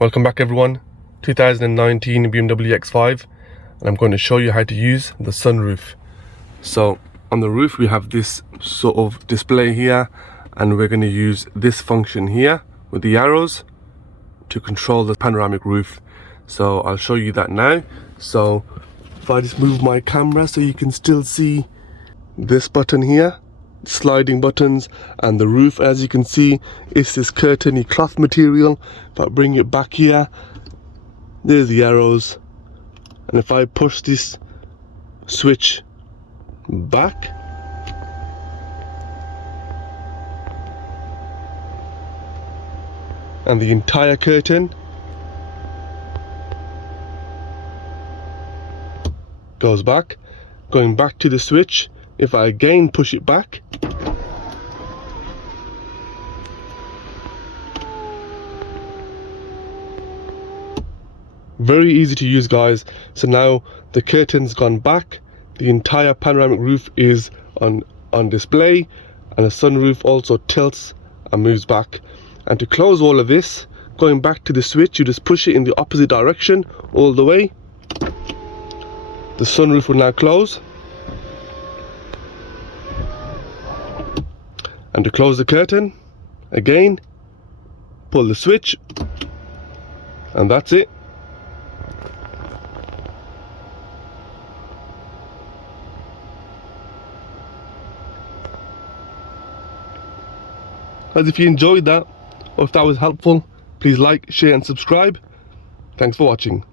Welcome back everyone, 2019 BMW X5, and I'm going to show you how to use the sunroof. So on the roof we have this sort of display here, and we're going to use this function here with the arrows to control the panoramic roof. So I'll show you that now. So if I just move my camera so you can still see this button here, sliding buttons, and the roof, as you can see, is this curtainy cloth material. If I bring it back here, there's the arrows, and if I push this switch back, and the entire curtain goes back. Going back to the switch, if I again push it back, very easy to use, guys. So now the curtain's gone back, the entire panoramic roof is on display, and the sunroof also tilts and moves back. And to close all of this, going back to the switch, you just push it in the opposite direction all the way. The sunroof will now close. And to close the curtain, again, pull the switch, and that's it. Guys, if you enjoyed that, or if that was helpful, please like, share and subscribe. Thanks for watching.